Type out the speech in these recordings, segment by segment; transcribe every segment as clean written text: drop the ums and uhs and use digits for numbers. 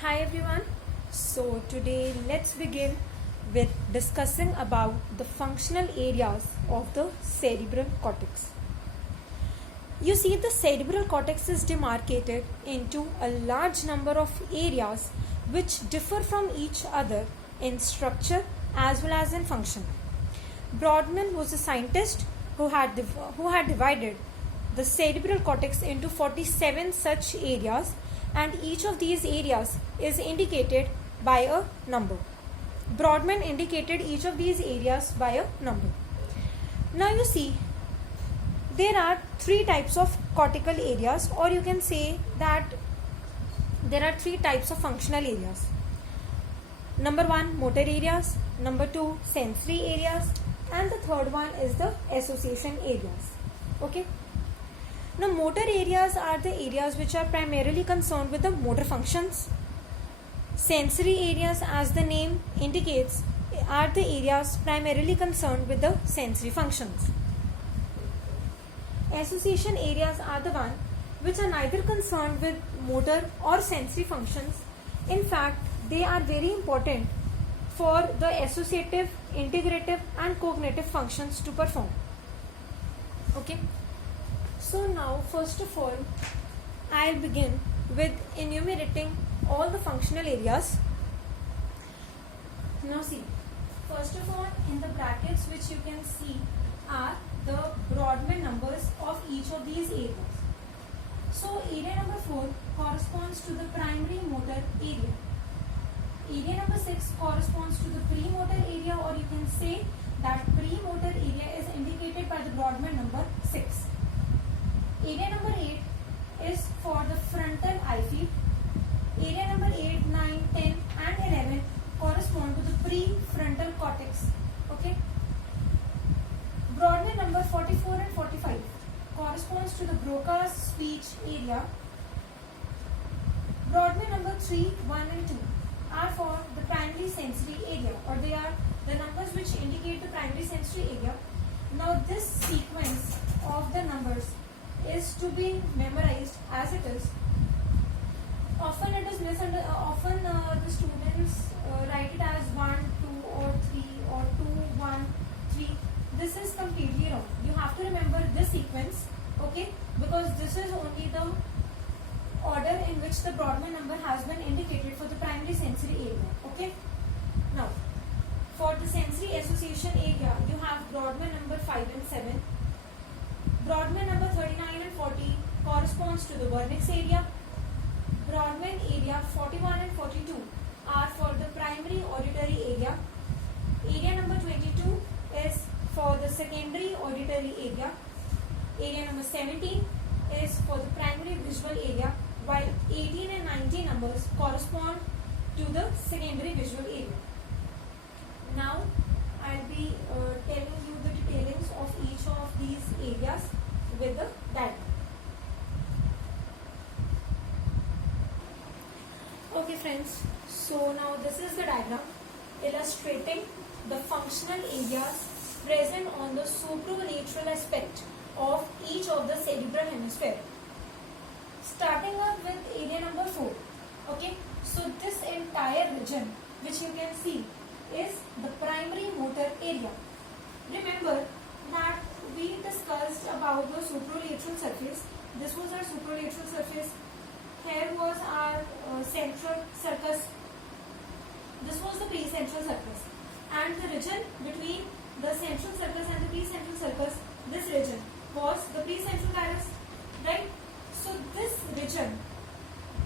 Hi everyone. So today let's begin with discussing about the functional areas of the cerebral cortex. You see, the cerebral cortex is demarcated into a large number of areas which differ from each other in structure as well as in function. Brodmann was a scientist who had divided the cerebral cortex into 47 such areas, and each of these areas is indicated by a number. Brodmann indicated each of these areas by a number. Now you see, there are three types of cortical areas, or you can say that there are three types of functional areas. Number one, motor areas. Number two, sensory areas. And the third one is the association areas. Okay. Now, motor areas are the areas which are primarily concerned with the motor functions. Sensory areas, as the name indicates, are the areas primarily concerned with the sensory functions. Association areas are the one which are neither concerned with motor or sensory functions. In fact, they are very important for the associative, integrative and cognitive functions to perform. Okay. So now, first of all, I'll begin with enumerating all the functional areas. Now see, first of all, in the brackets which you can see are the Brodmann numbers of each of these areas. So area number 4 corresponds to the primary motor area. Area number 6 corresponds to the premotor area, or you can say that premotor area is indicated by the Brodmann number 6. Area number 8 is for the frontal eye field. Area number 8, 9, 10 and 11 correspond to the prefrontal cortex. Okay. Brodmann number 44 and 45 corresponds to the Broca's speech area. Brodmann number 3, 1 and 2 are for the primary sensory area, or they are the numbers which indicate the primary sensory area. Now this sequence of the numbers is to be memorized as it is. Often it is misunderstood. Often the students write it as 1, 2 or 3 or 2, 1, 3. This is completely wrong. You have to remember this sequence, okay? Because this is only the order in which the Brodmann number has been indicated for the primary sensory area. Okay. Now, for the sensory association area, you have Brodmann number 5 and 7. Brodmann number 39 and 40 corresponds to the vernix area. Brodmann area 41 and 42 are for the primary auditory area. Area number 22 is for the secondary auditory area. Area number 17 is for the primary visual area, while 18 and 19 numbers correspond to the secondary visual area. Now, I'll be telling you the detailings of each of these areas with the diagram. Okay friends, so now this is the diagram illustrating the functional areas present on the supralateral aspect of each of the cerebral hemisphere. Starting up with area number 4. Okay, so this entire region which you can see is the primary motor area. Remember that we discussed about the supralateral surface. This was our supralateral surface. Here was our central sulcus. This was the precentral sulcus. And the region between the central sulcus and the precentral sulcus, this region was the precentral gyrus, right? So this region,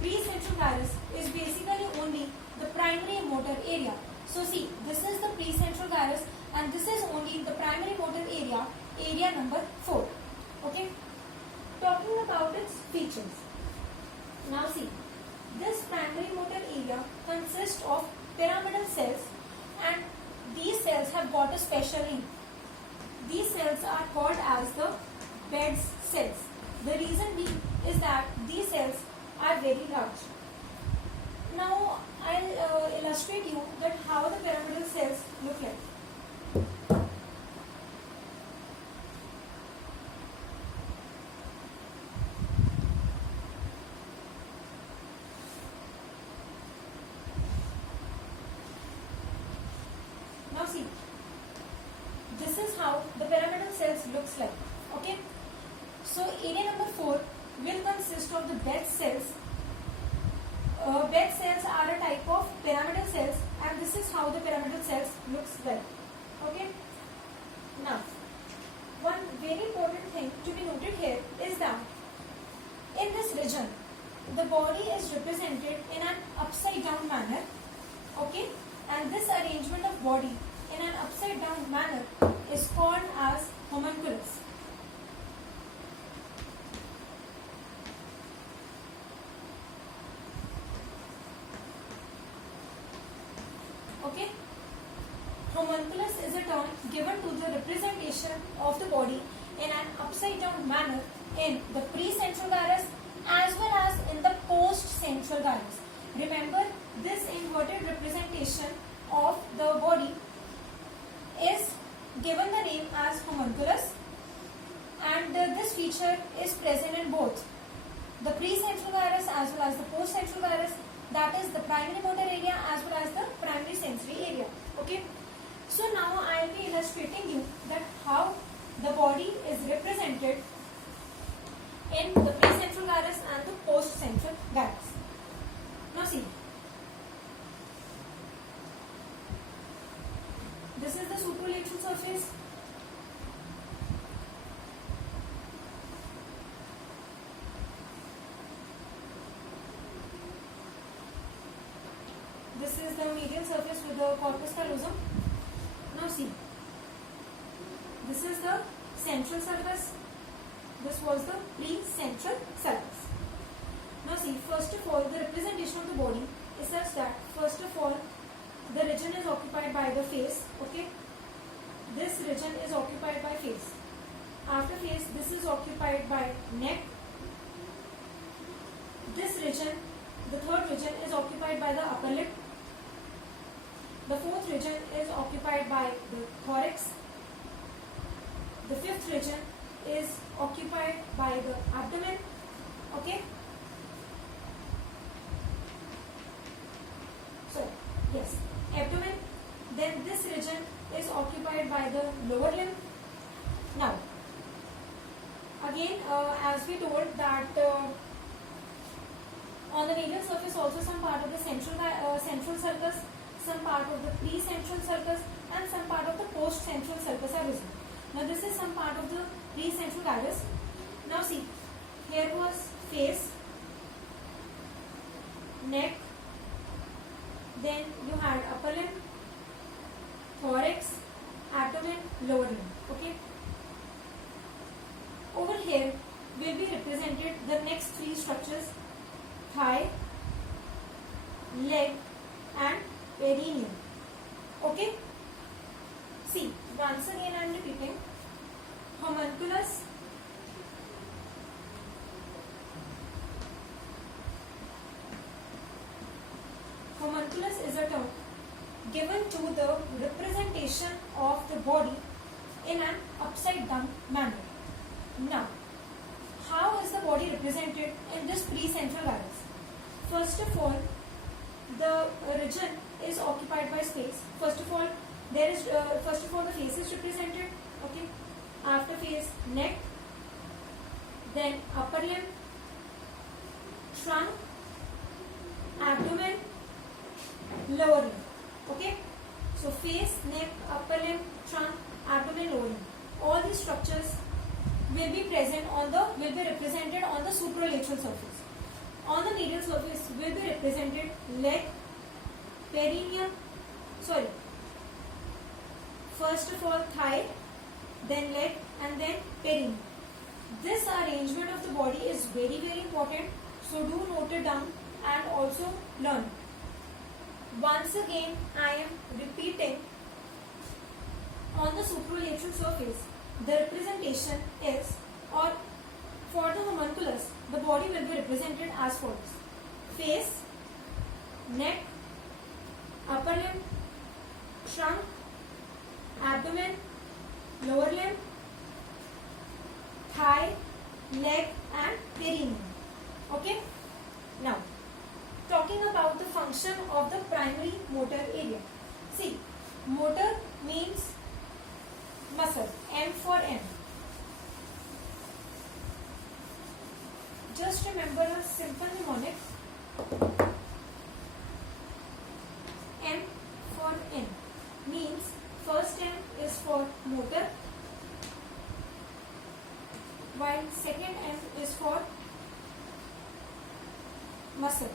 precentral gyrus, is basically only the primary motor area. So see, this is the precentral gyrus and this is only the primary motor area, area number 4. Okay. Talking about its features. Now see, this primary motor area consists of pyramidal cells, and these cells have got a special name. These cells are called as the Bedd's cells. The reason being is that these cells are very large. Now I'll illustrate you that how the pyramidal cells look like. how the pyramidal cells looks like. Okay. So area number 4 will consist of the bed cells. Bed cells are a type of pyramidal cells, and this is how the pyramidal cells looks like. Okay. Now, one very important thing to be noted here is that in this region, the body is represented in an upside down manner. Okay. And this arrangement of body in an upside down manner is called as homunculus. Okay. Homunculus is a term given to the representation of the body in an upside down manner in the pre-central gyrus as well as in the post-central gyrus. Remember, this inverted representation of the body is given the name as homunculus, and this feature is present in both the pre-central gyrus as well as the post-central gyrus, that is the primary motor area as well as the primary sensory area. Okay. So now I will be illustrating you that how the body is represented in the pre-central gyrus and the post-central gyrus. Now see, this is the supralateral surface. This is the medial surface with the corpus callosum. Now see, this is the central surface. This was the pre-central surface. Now see, first of all, the representation of the body is such that first of all, the region is occupied by the face. Okay, this region is occupied by face. After face, this is occupied by neck. This region, the third region, is occupied by the upper lip. The fourth region is occupied by the thorax. The fifth region is occupied by the abdomen. Okay. So, yes, abdomen. Then this region is occupied by the lower limb. Now, again, as we told that on the medial surface also some part of the central sulcus, some part of the pre-central sulcus, and some part of the post-central sulcus are visible. Now this is some part of the pre-central gyrus. Now see, here was face, neck, then you had upper limb, thorax, abdomen, lower limb. Okay. Over here will be represented the next three structures: thigh, leg, and perineum. Okay. See, once again I am repeating: homunculus, homunculus is a term given to the representation of the body in an upside down manner. Now, how is the body represented in this pre-central gyrus? First of all, the region is occupied by space. First of all, the face is represented. Okay. After face, neck, then upper limb, trunk, abdomen, lower limb. Okay. So face, neck, upper limb, trunk, abdomen, lower limb. All these structures will be represented on the supralateral surface. On the medial surface will be represented leg, perineum, first of all thigh, then leg, and then perineum. This arrangement of the body is very, very important. So do note it down and also learn. Once again, I am repeating, on the supralateral surface, the representation is, or for the homunculus, the body will be represented as follows: face, neck, upper limb, trunk, abdomen, lower limb, thigh, leg, and perineum. Okay. Now, talking about the function of the primary motor area. See, motor means muscle. M for M. Just remember a simple mnemonic. M for N means first M is for motor, while second M is for muscle.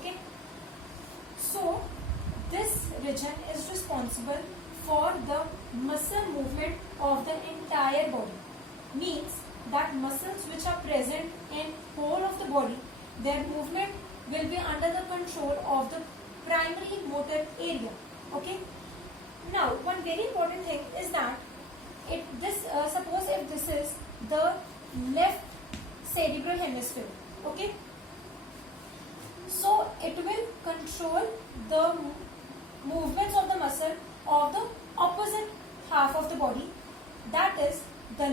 Okay. So this region is responsible for the muscle movement of the entire body. Means that muscles which are present in whole of the body, their movement will be under the control of the primary motor area. Okay. Now one very important thing is that suppose if this is the left cerebral hemisphere. Okay. So it will control the movements of the muscle of the opposite half of the body, that is the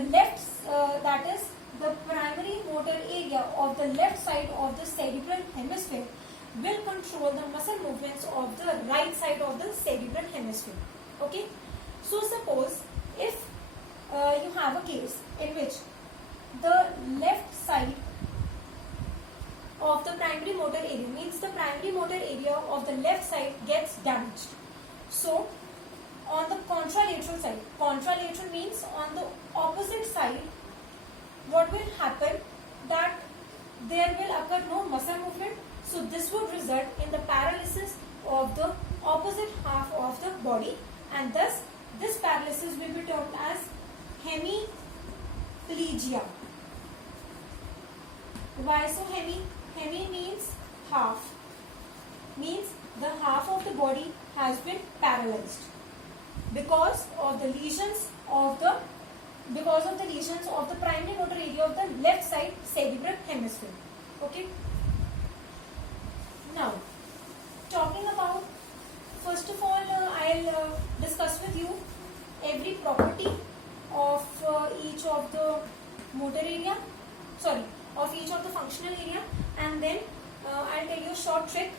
that is the primary motor area of the left side of the cerebral hemisphere will control the muscle movements of the right side of the cerebral hemisphere. Okay. So suppose if you have a case in which the left side of the primary motor area, means the primary motor area of the left side gets damaged. So on the contralateral side, contralateral means on the opposite side, what will happen, that there will occur no muscle movement. So this would result in the paralysis of the opposite half of the body, and thus this paralysis will be termed as hemiplegia. Why so hemi? Hemi means half, means the half of the body has been paralyzed because of the lesions of the primary motor area of the left side cerebral hemisphere. Okay. Now talking about, first of all I'll discuss with you every property of each of the motor area, of each of the functional area, and then I'll tell you a short trick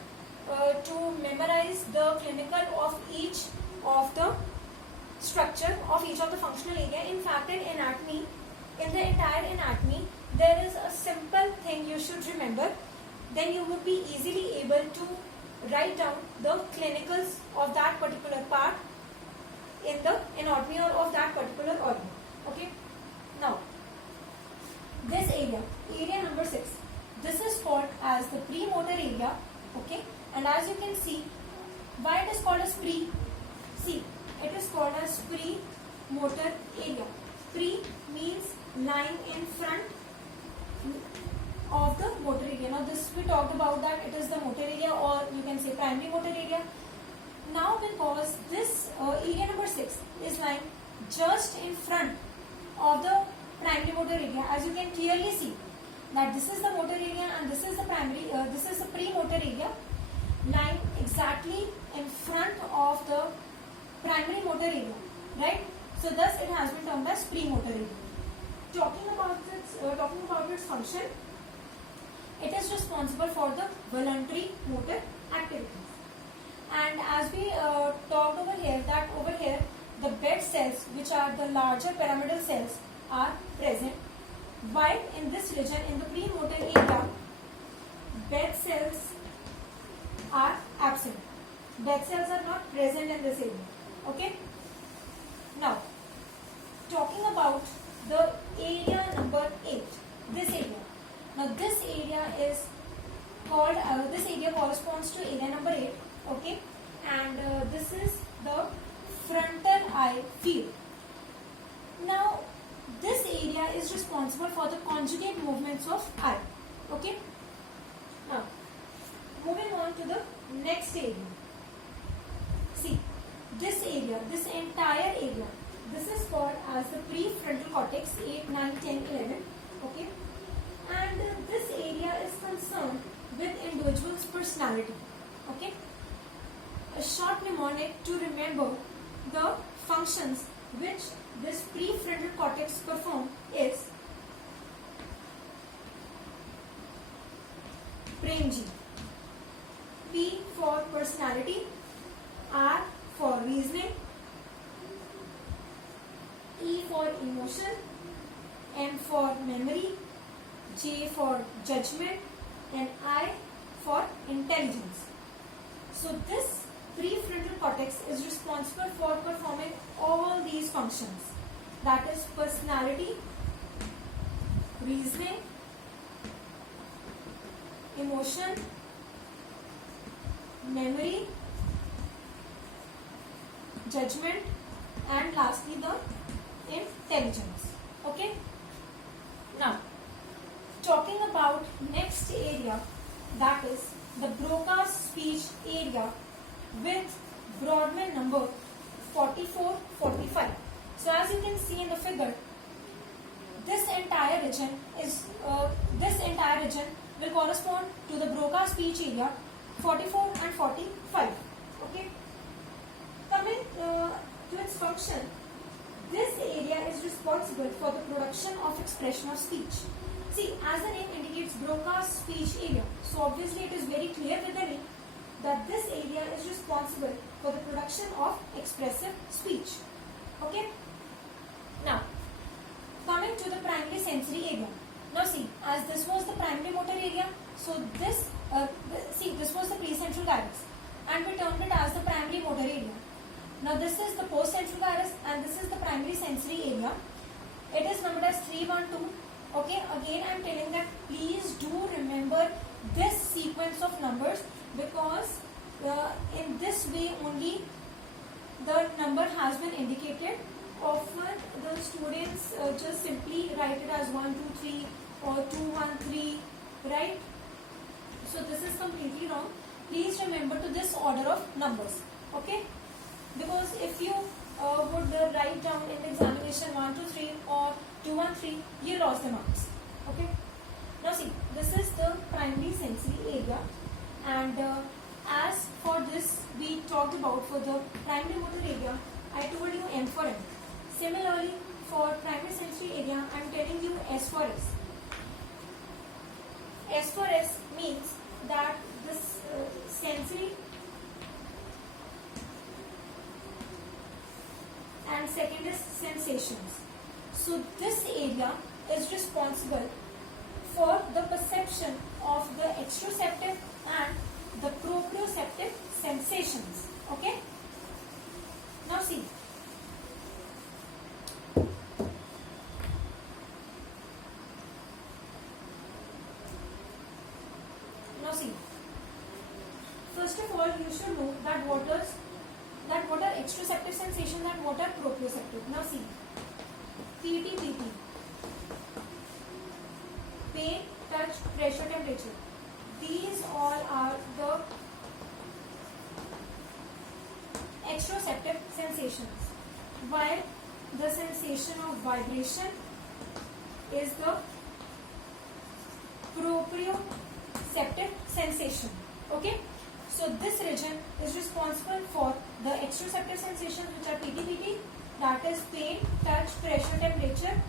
to memorize the clinical of each of the structure of each of the functional area. In fact, in anatomy, in the entire anatomy, there is a simple thing you should remember. Then you would be easily able to write down the clinicals of that particular part in the anatomy or of that particular organ. Okay. Now, this area number 6, this is called as the premotor area. Okay. And as you can see, why it is called as pre? See, it is called as premotor area. Pre means lying in front of the motor area. Now this we talked about that it is the motor area, or you can say primary motor area. Now because this area number 6 is lying just in front of the primary motor area, as you can clearly see that this is the motor area and this is the this is the premotor area, lying exactly in front of the primary motor area, right? So thus it has been termed as premotor area. Talking about its function, it is responsible for the voluntary motor activities. And as we talked over here, that over here the bed cells, which are the larger pyramidal cells, are present, while in this region, in the premotor area, bed cells are absent. Bed cells are not present in this area. Okay. Now, talking about the area number 8, this area. Now, this area is called, this area corresponds to area number 8. Okay. And this is the frontal eye field. Now, this area is responsible for the conjugate movements of eye. Okay. Now, moving on to the next area. See, this area, this entire area, this is called as the prefrontal cortex, 8, 9, 10, 11. Okay. And this area is concerned with individual's personality. Okay. A short mnemonic to remember the functions which this prefrontal cortex perform is Premji. P for personality, R for reasoning, E for emotion, M for memory, J for judgment, and I for intelligence. So this prefrontal cortex is responsible for performing all these functions. That is personality, reasoning, emotion, memory, judgment, and lastly the intelligence. Okay. Now, talking about next area, that is the Broca's speech area with Brodmann number 44, 45. So as you can see in the figure, this entire region will correspond to the Broca speech area 44 and 45. Okay. Coming to its function, this area is responsible for the production of expression of speech. See, as the name indicates, Broca's speech area. So obviously it is very clear within it that this area is responsible for the production of expressive speech. Okay. Now, coming to the primary sensory area. Now see, as this was the primary motor area, so this was the precentral gyrus, and we termed it as the primary motor area. Now this is the postcentral gyrus, and this is the primary sensory area. It is numbered as 312. Okay, again I am telling that please do remember this sequence of numbers, because in this way only the number has been indicated. Often the students just simply write it as 1, 2, 3 or 2, 1, 3, right? So this is completely wrong. Please remember to this order of numbers, okay? Because if you would write down in the examination 1, 2, 3 or 2, 1, 3, you lost the marks, okay? Now see, this is the primary sensory area, and as for this we talked about for the primary motor area, I told you M for M. Similarly, for primary sensory area, I am telling you S for S. S for S means that this sensory and second is sensations. So this area is responsible for the perception of the exteroceptive and the proprioceptive sensations. Okay? Now see. First of all, you should know that what are exteroceptive sensations and what are proprioceptive. Now see, PT, pain, touch, pressure, temperature. These all are the exteroceptive sensations, while the sensation of vibration is the proprioceptive sensation. Okay. So this region is responsible for the exteroceptive sensations, which are PT, that is pain, touch, pressure, temperature,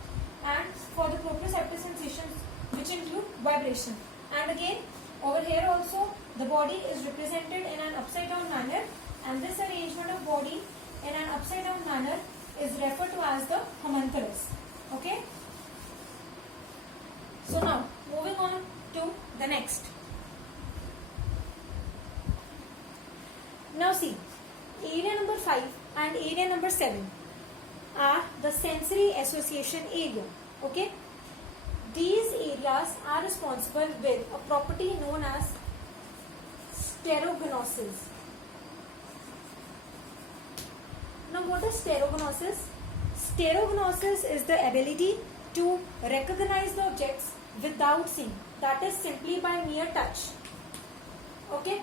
and for the proprioceptive sensations, which include vibration. And again, over here also, the body is represented in an upside down manner, and this arrangement of body in an upside down manner is referred to as the homunculus. Okay. So now, moving on to the next. Now see, area number 5 and area number 7 are the sensory association area. Okay. These areas are responsible with a property known as stereognosis. Now what is stereognosis? Stereognosis is the ability to recognize the objects without seeing. That is simply by mere touch. Okay.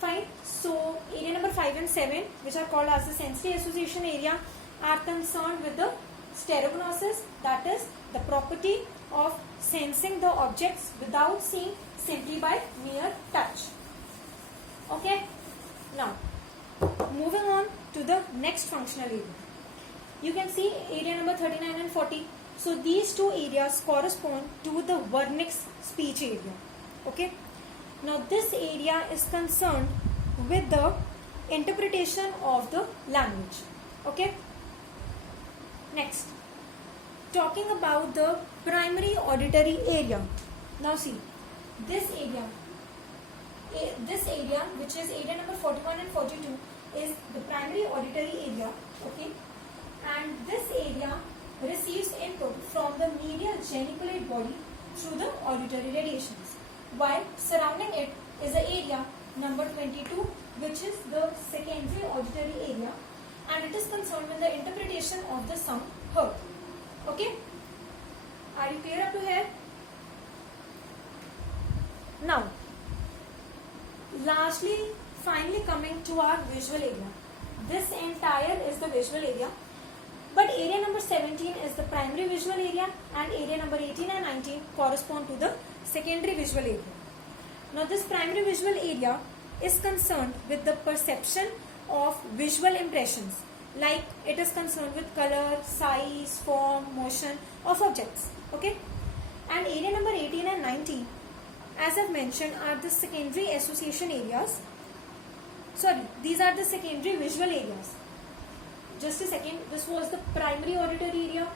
Fine. So area number 5 and 7, which are called as the sensory association area, are concerned with the stereognosis, that is the property of sensing the objects without seeing, simply by mere touch. Okay. Now, moving on to the next functional area. You can see area number 39 and 40. So these two areas correspond to the Wernicke's speech area. Okay. Now this area is concerned with the interpretation of the language. Okay. Next, talking about the primary auditory area. Now see, this area which is area number 41 and 42 is the primary auditory area, okay, and this area receives input from the medial geniculate body through the auditory radiations, while surrounding it is the area number 22, which is the secondary auditory area, and it is concerned with the interpretation of the sound heard. Okay, are you clear up to here? Now, lastly, finally coming to our visual area. This entire is the visual area, but area number 17 is the primary visual area and area number 18 and 19 correspond to the secondary visual area. Now, this primary visual area is concerned with the perception of visual impressions, like it is concerned with color, size, form, motion of objects, okay. And area number 18 and 19, as I've mentioned, are the secondary association areas. Sorry, these are the secondary visual areas. Just a second, this was the primary auditory area,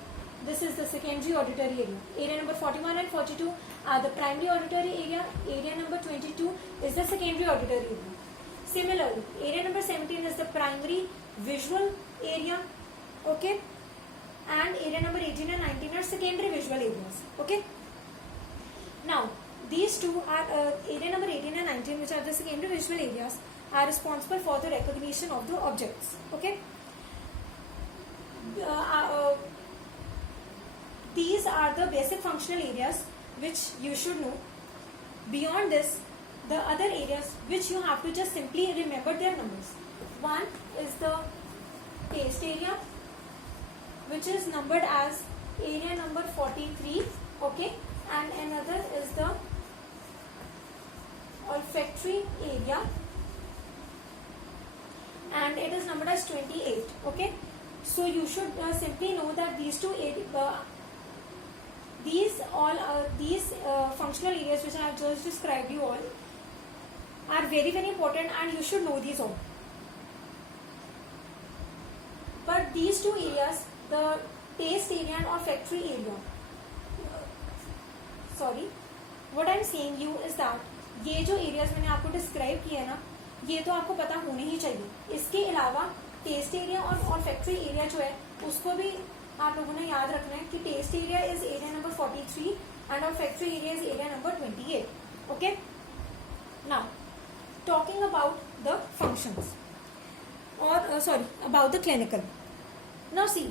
this is the secondary auditory area. Area number 41 and 42 are the primary auditory area, area number 22 is the secondary auditory area. Similarly, area number 17 is the primary visual area, okay, and area number 18 and 19 are secondary visual areas, okay. Now, these two are area number 18 and 19, which are the secondary visual areas, are responsible for the recognition of the objects, okay. These are the basic functional areas which you should know. Beyond this, the other areas which you have to just simply remember their numbers. One is the taste area, which is numbered as area number 43, okay, and another is the olfactory area, and it is numbered as 28, okay. So you should simply know that these two these functional areas which I have just described you all are very important, and you should know these all. But these two areas, the taste area and olfactory area, sorry, what I am saying you is that ये जो areas मैंने आपको describe किया है ना, ये तो आपको पता होने ही चाहिए. इसके अलावा टेस्ट एरिया और olfactory एरिया जो है उसको भी आप लोगों ने याद रखना है कि test area is area number 43 and olfactory area is area number 28. Okay, now talking about the functions और sorry about the clinical. Now C,